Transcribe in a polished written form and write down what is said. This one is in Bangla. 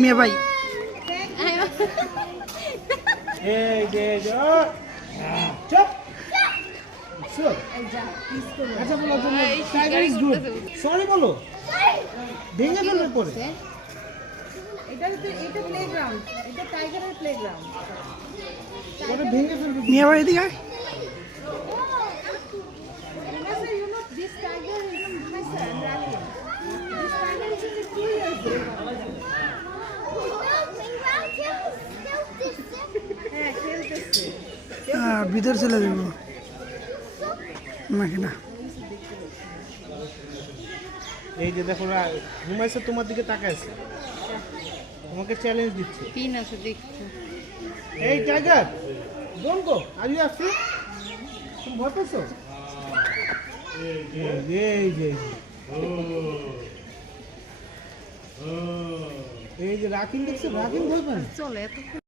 মিয়া ভাই চুপ আচ্ছা বলো তুমি টাইগার ইজ গুড সরি বলো ভেঙে ফেলবে পরে এটা প্লেগ্রাউন্ড, এটা টাইগারের প্লেগ্রাউন্ড। পরে ভেঙে ফেলবে মিয়া ভাই এদিকে আয়। You know this tiger is in Mesa and Rakin. This tiger is in the 2 years old. হ্যাঁ খেলতেছে। ভিতর চলে যাব নাকি না? এই যে দেখো হুমায়ুন তোমার দিকে তাকায় আছে, তোমাকে চ্যালেঞ্জ দিচ্ছে। পিন আছে দেখছো? এই tiger don't go, are you afraid? তুমি ভয় পেয়েছো? এই যে রাকিন দেখছো, রাকিন ভয় পায়। চলে এত